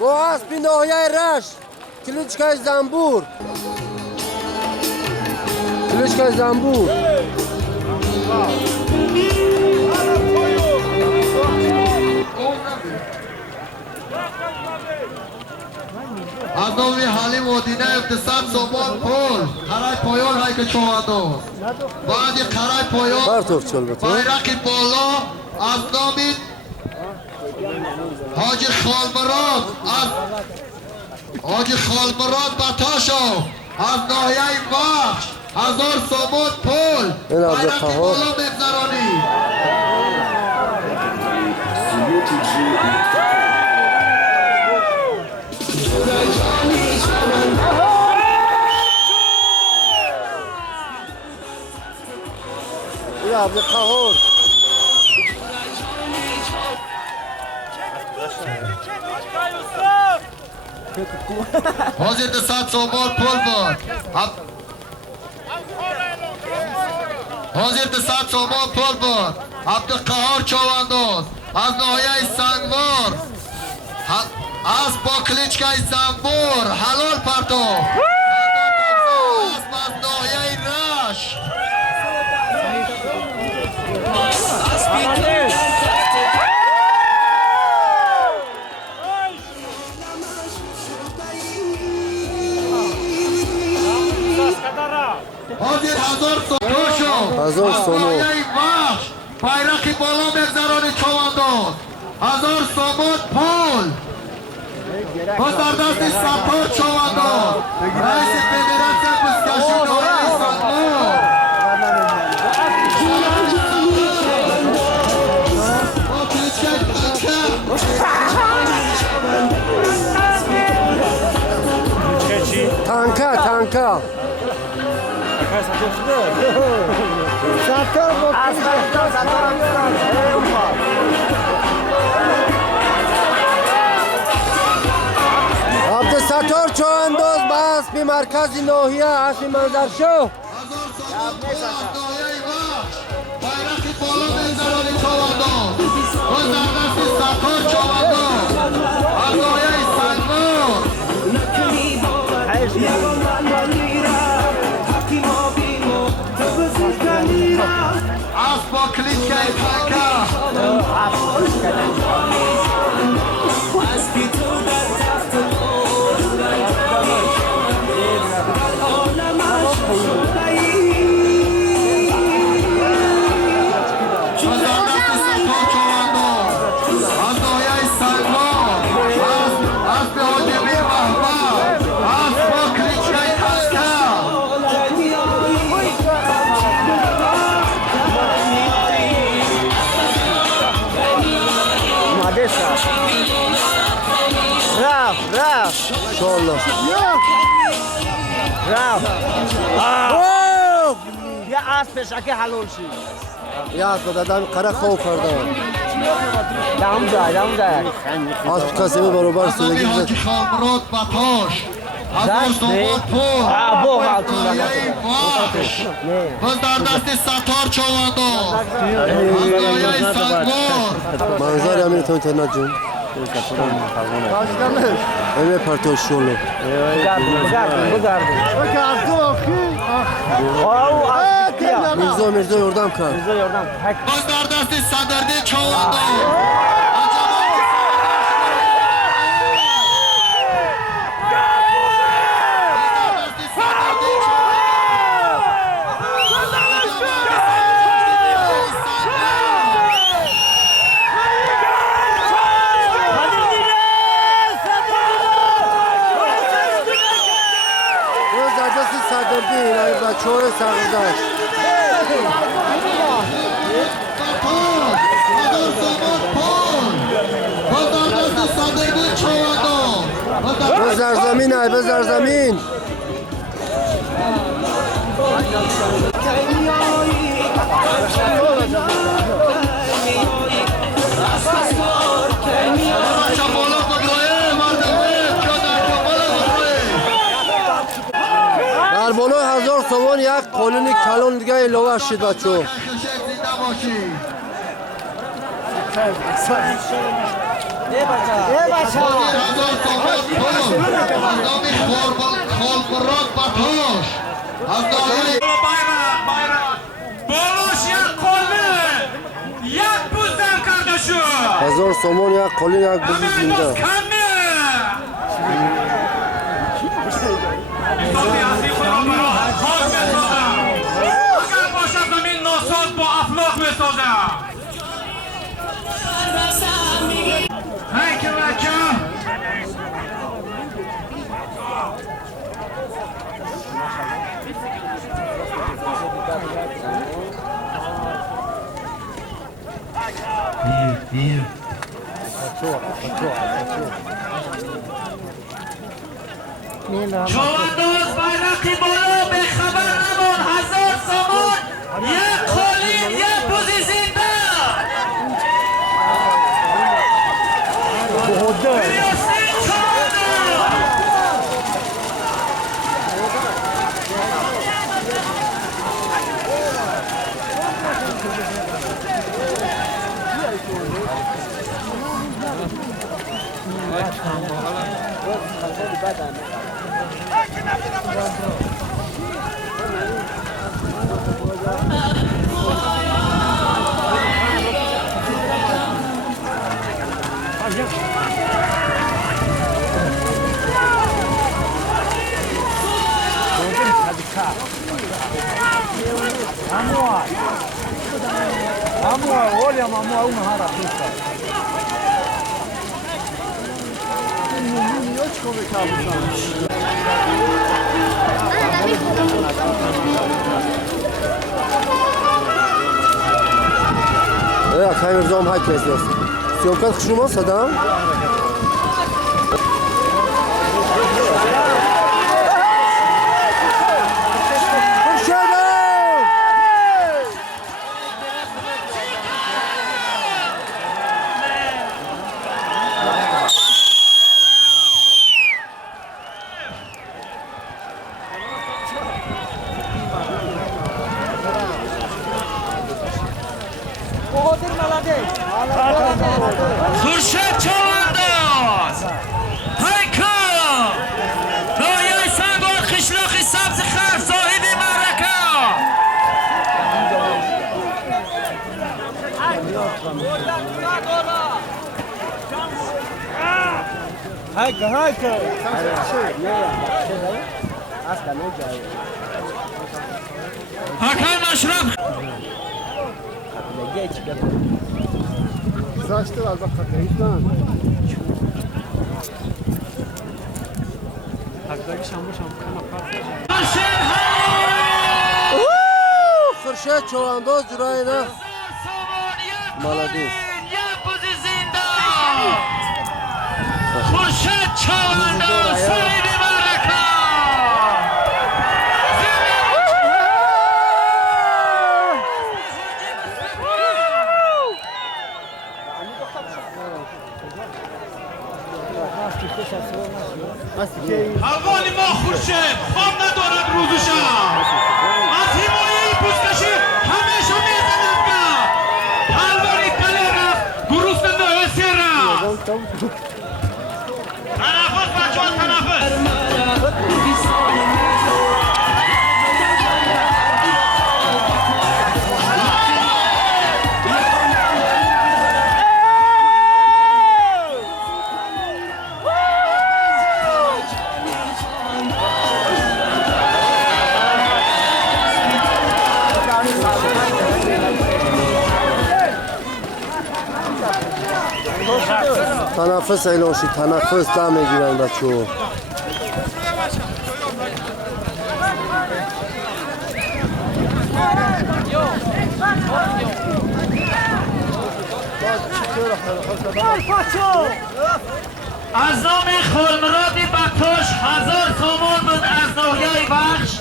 با اسب ناحیه رشت کلوچکای زنبور از نوی حلیم و دینه اقتصاد سومال پول قرای پایان های که چواندو بعد قرای پایان بایرقی بالا از نامی حاجی خالمراد بطاشو از ناحیه بخش 1000 سومال پول بایرقی بالا مگذرانی عبدالقهار حاضر 100 سومال پول بود حاضر 100 سومال پول بود عبدالقهار چواندوز از ناحیه سنگوار از با کلیچکای زنبور حلال پرتو از ناحیه رش حاضر 1000 سومال بایرقی بالا مگذرانی چواندوز 1000 سومال پول باز در دست سپار چواندوز رئیس فدراسیون بزکشی ناحیه سنگور تانکا عبدالستار چواندوز بس به مرکز ناحیه اسب منظرشو بایرقی بالا مگذرانی چواندوز باز در دست سپار چواندوز از ناحیه سنگور از با کلیچکای تنکا رفت انشالله رفت یه اسبش اگه حلال شد یه اسب دادم قره خوب کردم دم زد اسب کسی برابر سودگی بزد حاجی خالمراد بطاش 1000 سومال پول باز در دست ستار چواندوز از ناحیه سنگور منظر همین تو اینترنت جون همه پرتو شلو میرزا یردم کرد باز در دست صدرده چواندوز چهار سرگذشت بزر زمین های بزر زمین در بالای 1000 سومن یک قانون کلان دیگه اضافه شد بچه‌ها. 1000 تومان پول از نام خلمراد بطاش از ناحیه بالاش یک قله یک بوزدن کرده شو 1000 سومون یک قلی یک بوزی زنده کمه اضافی از این خدا برای خاک بسازم اگر باشد زمین ناساد با افلاق بسازم هی که بچه چوانداز بیرقی بالا به خبر نمان 1000 سامان یک خالی یک بوزی زنده بریاسین چوانداز olha mamãe uma rara puta. خیلی مرزام های کس دست سیوکت خشوما صدام خورشید چوانداز پیکا نایه سنگار خشلاقی سبز خرف صاحب معرکه هايكا حکم اشرف Zaçtır az bak kakayız lan. خورشید چوانداز جورای نه مالادیس خورشید چوانداز صاحب معرکه حوال ما خورشید خواب ندارد روز و شب از حمایه پوستشی همیشه میزند گپ حلواری کله رفت گروست نویسی رفت تنفس بچه ها تنفس تنفس اعلان شد تنفس دم میگیرن بچه‌ها از نام خلمراد بطاش 1000 سومون بود از ناحیه بخش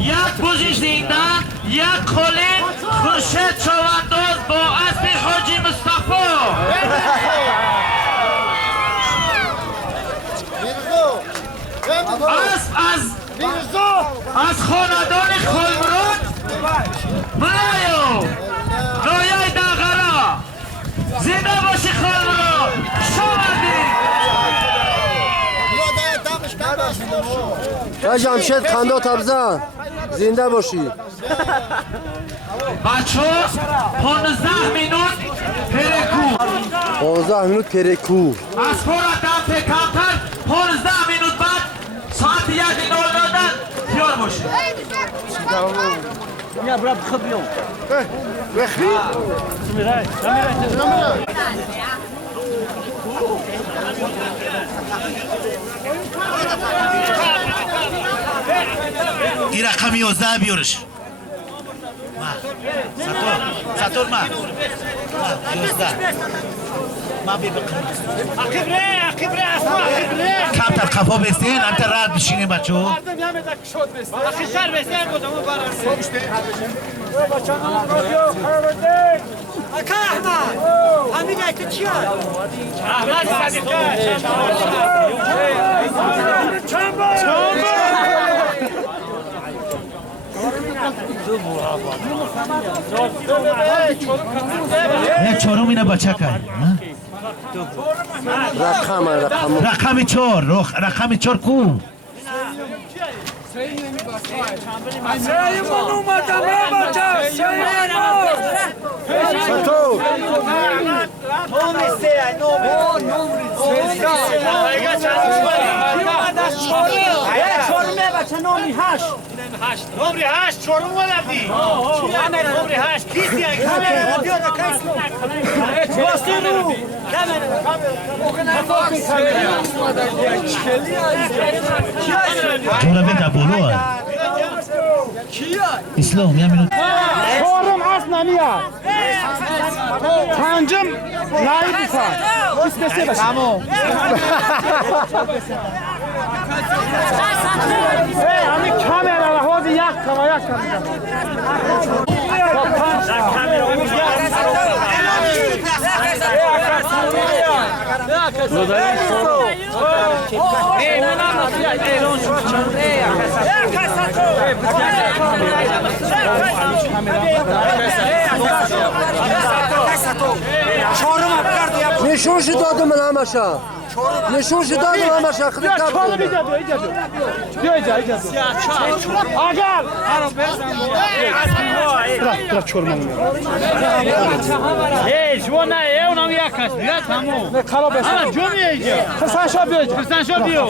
یک بوزی زندان یک قلی خورشید چوانداز با اسب حاجی مصطفی از خاندان خلمراد منایو نایه دغرا زنده باشی خلمراد شما جمشید خندات بزن زنده باشی. بچه 15 مینوت پرکو 15 minut پرکو. از فور دفت کمتر 15 مینوت بعد ساعت 1:00 دادن تیار باشه. يا برا بخبيهم این رقم 11 بیارش. سطور ما 11 ما کمتر قفا بستین انت رد بشینیم بچه ها نه چهارم اینه بچه کن رقم 4 رقم 4 کو نمره 8 چهارم ولدی نمره 8 کیستی چورا بده بولو اسلام یه منوت چهارم اسنانیه پنجم نایب میخواد اسم بشه تمام همین کامera حوض یک نشونش دادم من همشا نشونش دادم همشا خیلی کم کنم بیا ایجا آگل برا چورمون جوانا اونم یک کس بیا تموم نه خراب است اما جومی ایجا خرسانشا بیا خرسانشا بیا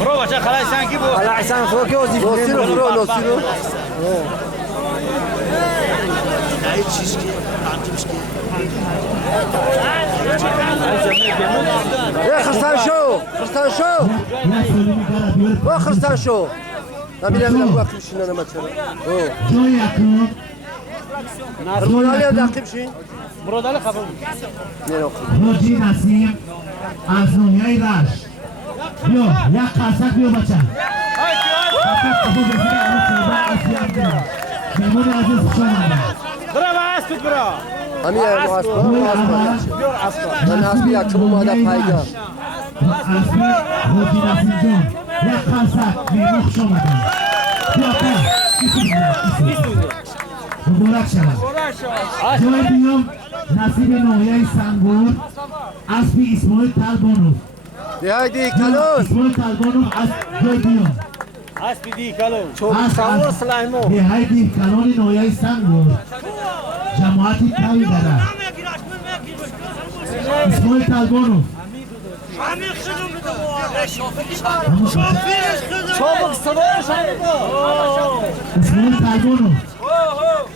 برو بچا خلاص سانکی بو حالا عشان خو که وظیفه نوسیرو يا خرسان شو نبينا من ابوك مشينا انا مثلا رمون علي داقي بشي مراد علي خبر روجی نسیم از نویای راش بیو یک قاسق بیو بچه فقط قبول بزنی اما خیبه اسیان دیم مهمون عزیز خوش آمده برا واسط برا همین من اسبی اکم اومده پایگاه اسبی روجی نسیم جان یک قاسق مهمون خوش آمده مبارک شود جای بیوم نصیب نویای سنگور اسبی اسماعیل تلبانوف هایدی کلون اسماعیل تلبانوف از جای بیوم اسبی دی کلون از هایدی کلون نویای سنگور جماعتی تاوی داره اسماعیل تلبانوف چابک سوارش اسماعیل تلبانوف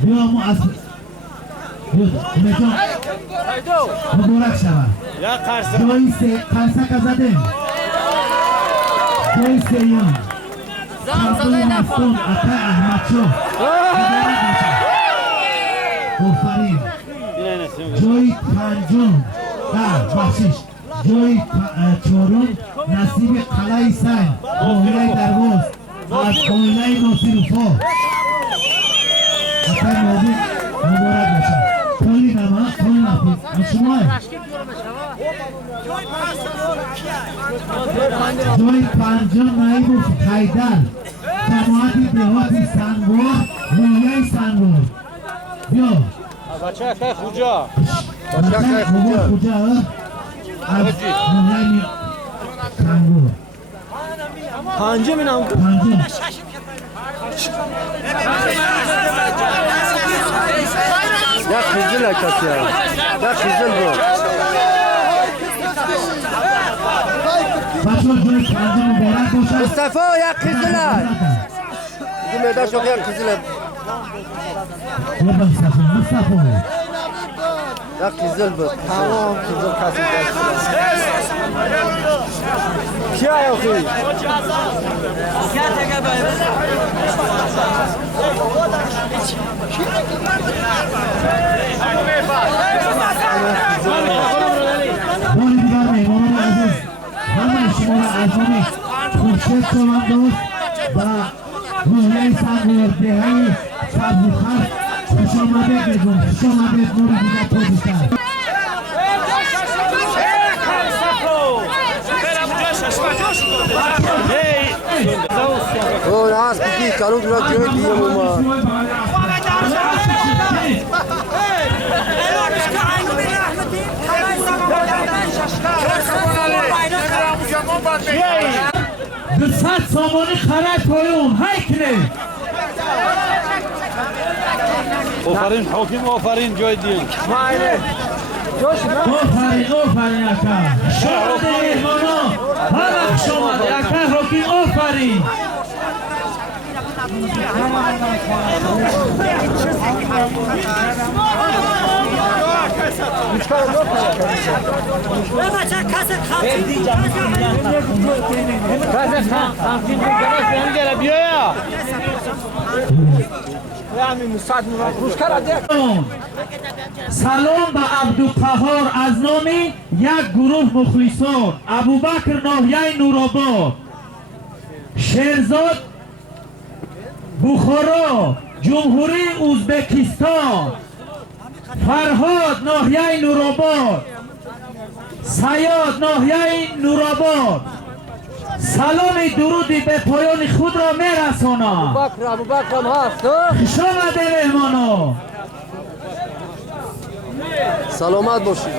بیوم اسبی مبارک شود یا قرصه جای قرصک زده جای سیان کابل هفتم اتا احمد شو آفرین جای پنجم بخشش جای چهارم نصیب قلعه سین قاهره درواز از قاهره ناصرفا اتا مادی مبارک باشد تولی نما تولی نفیز شما جای پنجم نایب حیدر جماعتی دهاتی سنگور رویای سنگور بیا بچه که خوجا بچه خوجا از نوحیه سنگور پنجم اینم پنجم یک خیزل کسی هست یک خیزل بود بچه ها جای پنجم مبارک باشد مصطفی یک خیزل هست این میدان شوخی یک خیزل هست مصطفی یک خیزل بود تمام خیزل کسی دست کیا یاخی باری دیگر مهمانان عزیز همه شما را از نام خورشید چوبندوز و نوحیه سنگور دهه سبزیخر خوش آمدید بگم خوش آمدید نور دیگر توزیشتر اون هست بگی کلوک را جوی دیم اومد دست سامانی خرد پایون هیکنه آفرین حاکم آفرین جای دیم آفرین اکا شما مهمانا همه شما اکا حاکم آفرین سلام به عبدالقهار از نام یک گروه مخلصان ابوبکر ناحیه نورآباد شیرزاد بخارا جمهوری ازبکستان فرهاد ناحیه نورآباد سیاد ناحیه نورآباد سلام درودی به پایان خود را میرسانم. ابوبکر هم هست خوش آمده مهمانا سلامت باشید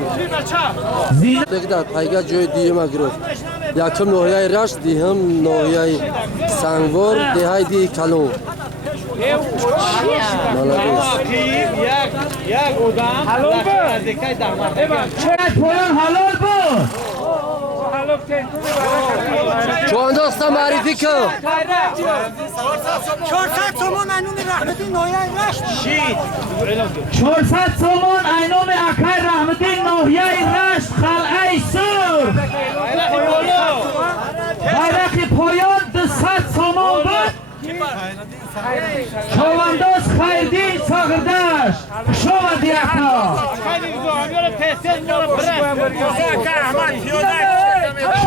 دیگر پیگاه جای دیم گرفت یکم ناحیه رشت دیهم ناحیه سنگور دهه دی کلو یک اودم نزدیکای 10 مرتبه پایان حلال بود چوانداز معرفی کن 400 تومان انوم رحمتی ناحیه رشت 400 تومان اینام اکای رحمتی ناحیه رشت خلعه سر بیرق پایان 200 تومان بود چوانداز خیردین ساغردش شما دیاکا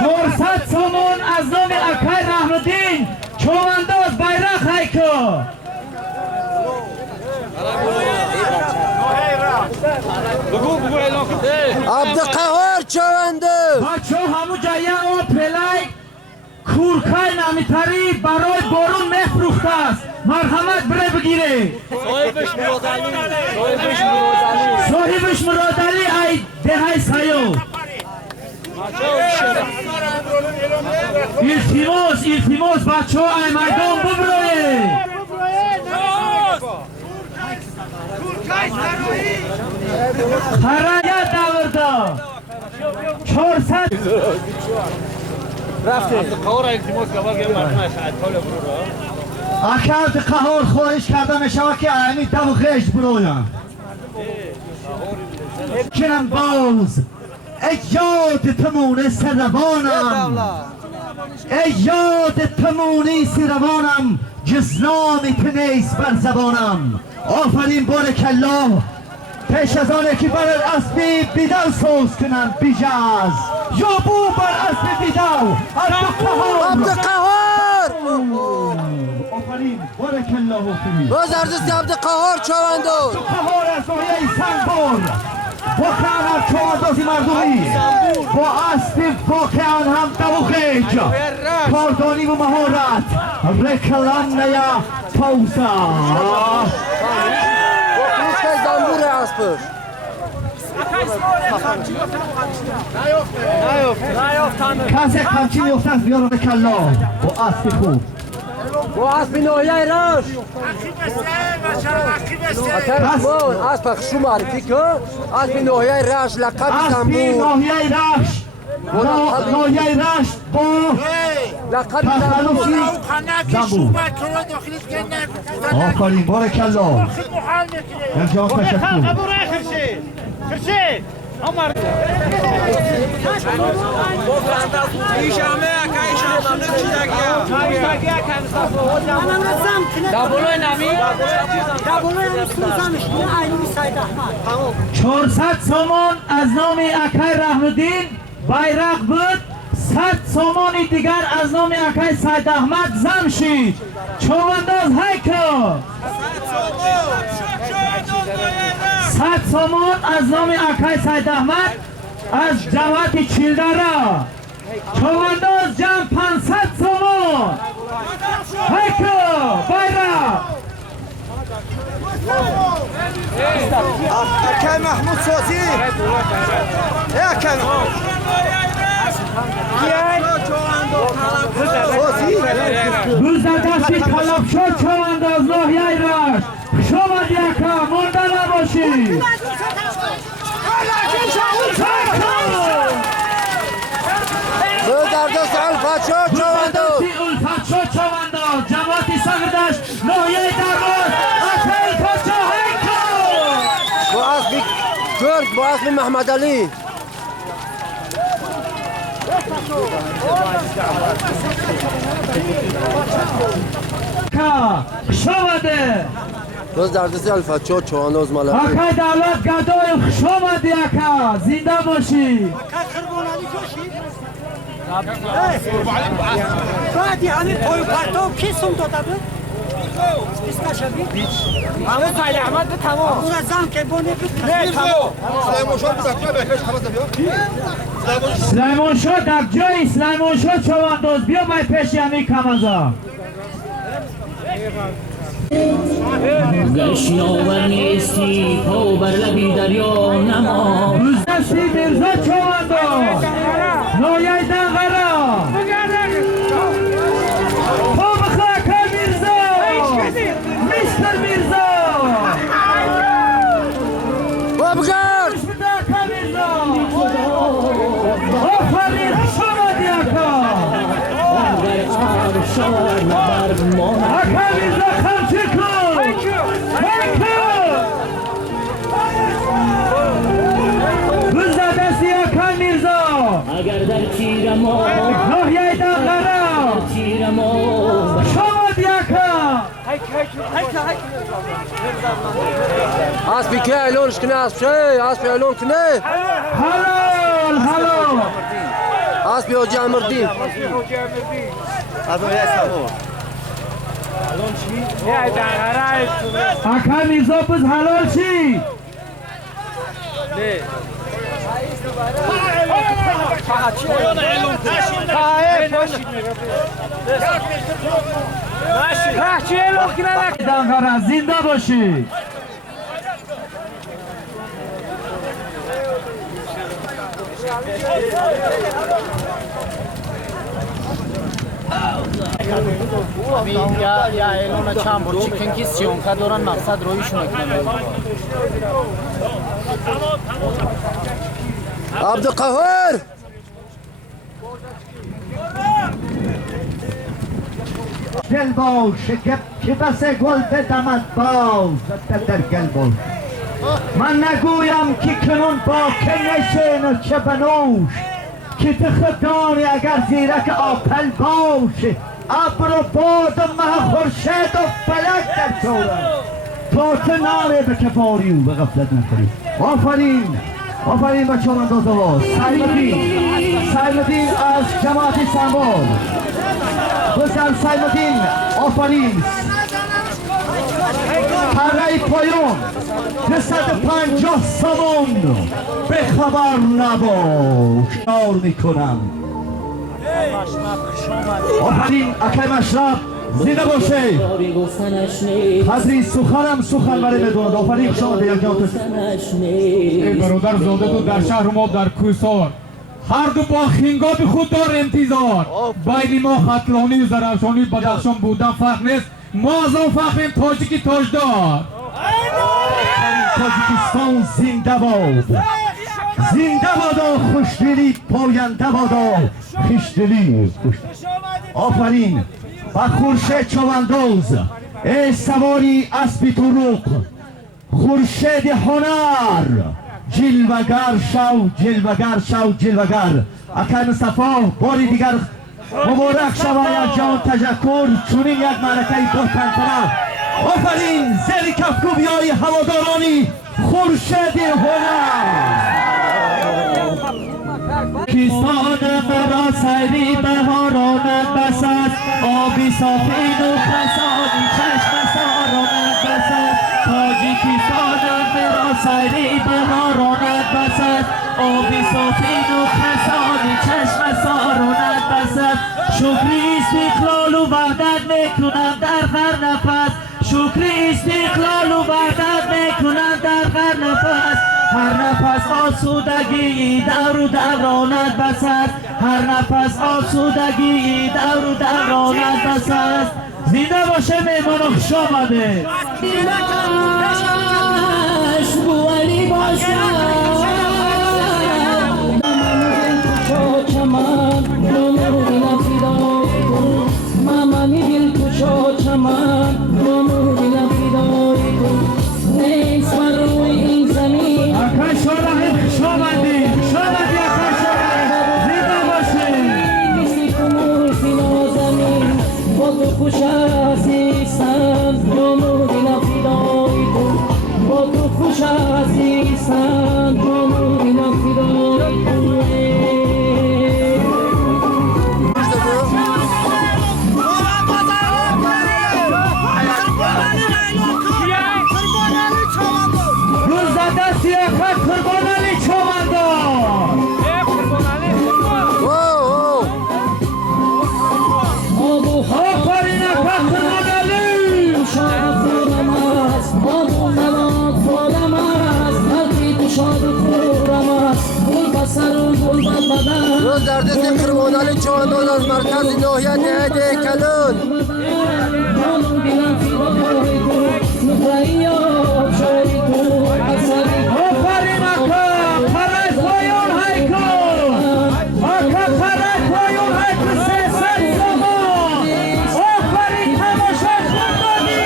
400 تومان از نام اکای رحمدین چوانداز بیرق هیکو عبدالقهار چوانده بچه همو جایه او پلی کورکای نمیتری برای بارون مفروخته است مرحمت بره بگیره صاحبش مرادلی ای دهی سیو التماس بچه ها ای میدان ببروی خرایت دورده 400 قهار التماس که مردمش اطفال برو اکرد قهار خواهش کرده میشود که امی دو خشت برویم کنم باز ای یاد تمونه سروانم ای یاد تمونی سروانم جزنامی تنیس بر زبانم آفرین بارک الله پیش از آنه که بر اسبی بیدل سوز کنند بیجاز یا بو بر اسبی بیدل عبدالقهار آفرین بارک الله آفرین باز ارزستی عبدالقهار چوانداز قهار از ناحیه سنگور واقعا چواندازی مردمی با اسب واقعا هم دوخیج کاردانی و مهارت رکلان نیا پوزا زنبور اسبش کسی خمچی میفته از بیارم کلا با اسبی خوب با اسب ناحیه رش اسب خشو معرفی کن اسب ناحیه رش لقب اسبی زنبور ناحیه رشت ناحیه رشت با لقب تخلصی زنبور آفرین بارکالله جان تشکر چهارصد سامان از نام اکای رحم‌الدین بیرق بود 100 سامان دیگر از نام اکای سید احمد زمشید چوانداز هیکو 100 سامان از نام اکای سید احمد از جماعت چیلدارا چوانداز جمع 500 سامان هیکو بیرق اکای محمود سازی اکای روزدستی طلب شد چوانداز ناحیه رشت شما دیکا مرده نباشی روزدست الفت شد چوانداز الفت شد چوانداز جماعتی سگردشت ناحیه درباز اکای پاچا هیکو با اسب کرد با اسب محمد علی شمده روز در دست الفت شد چوانداز ملکی اکای دولت گدای شمده اکا زنده باشی بعدی همین پای پرتاب کی سم داده بود؟ همون سید احمد به تمام اون از زن که بونه بود نه سلیمان شد در جای سلیمان شد چوانداز بیا بای پیشی همی کمازا گشناور نیستی پا بر لبی دریا نما روزدستی مرزا چوانداز نایه دنغرا پا بخواه که مرزا مستر مرزا بابگرد آفرین شما دیاکا اکا مرزا خمچه کن روزا دستی اکا مرزا اگر در تیر ما ناحیه دنغرا تیر ما شما دیاکا اسبی که اعلانش کنه اسب شه اسبی اعلان کنه حلال حلال اسبی حاجی امردین اکا مرزا بز حلال چی؟ دنگارا زنده باشی یا اعلان چند بود چیکن که سیونکا دارن مقصد رویشون کنن عبدالقهار دل باش که بس گل بدمد باز در گل باش من نگویم که کنون با که نشین و چه بنوش که تخدانی اگر زیرک آپل باش ابر و باد و مه خورشید و فلک در چورن تا که ناره به کفاری و به غفلت نکنی آفرین آفرین بچه من دوزواز سیمدین از جماعت سنبال بسر سیمدین آفرین پره پایان 250 سامان به خبر نباش شعار میکنم آفرین اکای مشرف زنده باشه. حضری سخنم سخن برای بدوند. آفرین شما به یک جان. ای برادر زاده تو در شهر ما در کوهسار هر دو با خنگاب خود دار انتظار. بین ما خطلانی و زرافشانی بدخشان بودن فرق نیست. ما از آن فخریم تاجیکی تاجدار. تاجیکستان زنده باد. زنده بادا خوشدلی پاینده بادا خوشدلی. آفرین با خورشید چواندوز ای سواری اسبی طرق خورشید هنر جلوگر شو جلوگر شو جلوگر. اکای مصطفی باری دیگر مبارک شود یک جان تشکر چونین یک معرکه بهترتر. آفرین زیر کفکوبیای هوادارانی خورشید هنر. کیستان مرا سری بهارانت بس است آبی صافین و خسانی چشم سارانت بس است تاجیکستان مرا سری بهارانت بس است آبی صافین و خسانی چشم سارانت بس است شکری استقلال و وحدت میکنم در هر نفس شکری استقلال و وحدت میکنم در هر نفس هر نفس آسودگی دور و دورانت بس است هر نفس آسودگی دور و دورانت بس است. زنده باشه میهمان خوش آمده. بولی باشد مامانی دل کشا چمان نمونی نفیدای کن نیست من روی این زمین اکای شورای خوش آمدی خوش آمدی اکای شورای زنده باشه مثل کموسی نازمین با تو خوش عزیزم نمونی نفیدای کن با تو خوش عزیزم نمونی نفیدای کن. قربان علی چومندار آفرین قربان علی شادم است بابو نواد فالم است هرکی تو شاد خورم است گل بسر و گل بدن روز در دست قربان علی چومندار از مرکز ناحیه دهده کلون جانم بینم فیدای تو نفرایی آب شایی تو عصبی آفرین اکا پرای پایون هایکو اکا پرای پایون هایکو سه سر زمان آفرین تماشا خودمانی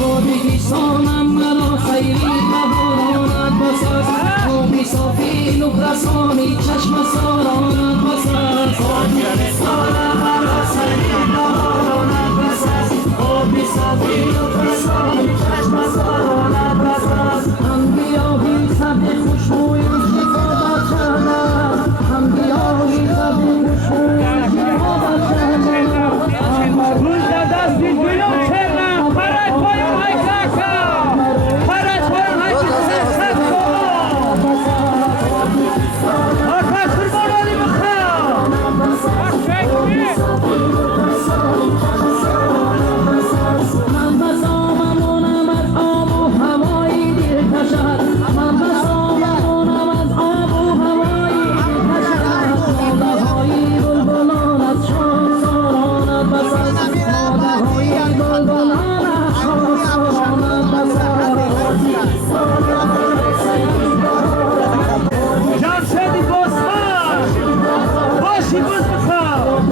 خودی سانم مرا خیلی مبارانت بساز خوبی صافی نکرسانی چشم سارانت بساز خودی سانم مرا خیلی مبارانت بساز خوبی صافی نکرسانی چشم سارانت بساز هم بیایی سبت خوشبوی شفا بچنم هم بیایی سبت خوشبوی شفا بچنم روز در دست بیدویم چرنم پرای پایون هایکو پرای پایون هایکو سه سر زمان اکا قربان علی بخواه من بساممونم از آب و هوایی دیر کشد من بساممونم از آب و هوایی دیر کشد ماده‌های بلبلان از شام سارانت بسد ماده‌های بلبلان از شام سارانت بسد جمشیدی باسمان باشی بز بخواه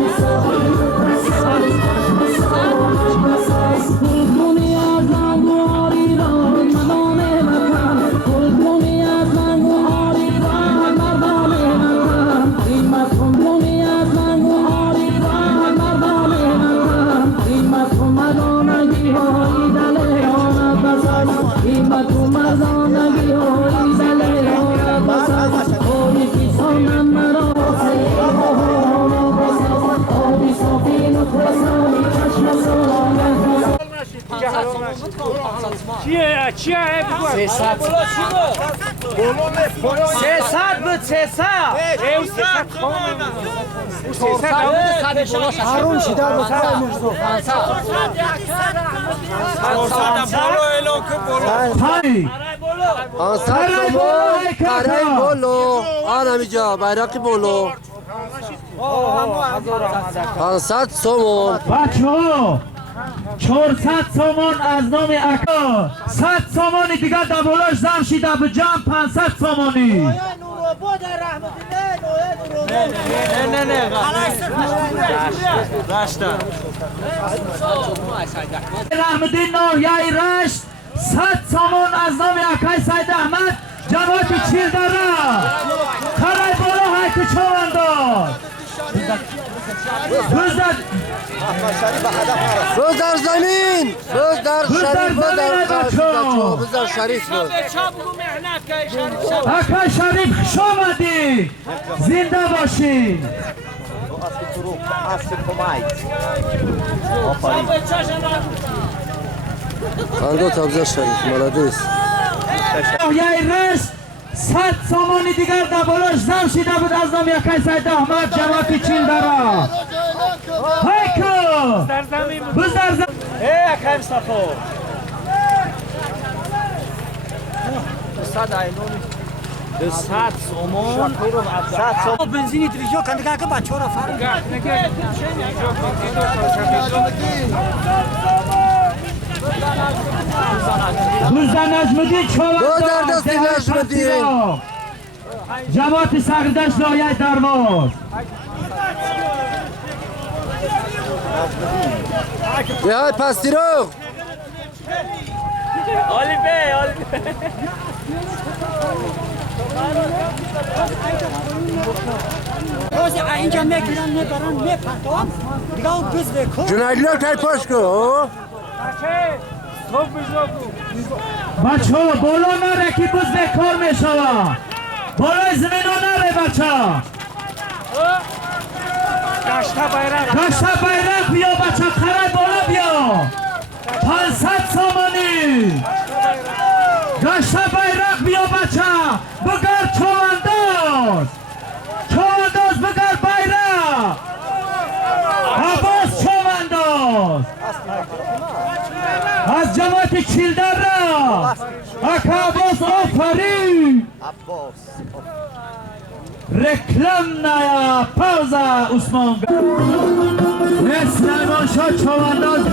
گلگونی از نگوهاری را مردان مکن گلگونی از نگوهاری را مردان مکن قیمت گلگونی از نگوهاری را مردان مکن قیمت مردانگی های دل آنت بسد قیمت مردانگی های دل آنت بسد آبی کیسانم مرا سیری آنت بسد آبی صافی نکرسانی چشم سارانت بسد چیه؟ چیه؟ 300 بود 300 هارون شده بود پانصد سومون کرای بولو آن همیجا بیرقی بولو 500 سومون بچه ها 400 سومون از نام اکا 100 سومونی دیگر دبولاش زم شیده به جمع 500 سومونی رحمدین ناحیه رشت 100 سومون از نام اکای سید احمد جماعت چیل داره خرای بالا های که چواندار روز در زمین روز در شریف و در قرص بزر شریف رو اکای شریف خوش آمدی زنده باشی خاندو تابزر شریف مولادیست یه رشت 100 سامانی دیگر در بالاش زم شیده بود از نام یکی سید احمد جماعتی چیل داره هیکو بزر زمین اکای صفا 200 سومون بنزینی تریجو کندگاه که بچه را فرق دوزده نجمدین دو در دستی نجمدین جماعت سقردش لایه درواز یه های پستی رو آلی بی روز اینجا میگیرن میبرن میپرتون دیگه اون بز بکن جنایدلو تای پاش کو بچه ها بالا نره که بز به کار میشوه بالای زمین نره بچه ها گشته بیرق بیا بچه خرای بالا بیا 500 سامانی گشته بیرق بیا بچه بگر چوانداز بگر بیرق عباس چوانداز از جماعت چیلدر را اکا عباس آفرین رکلم نیا پوزا عثمان سلیمان شاه چوانداز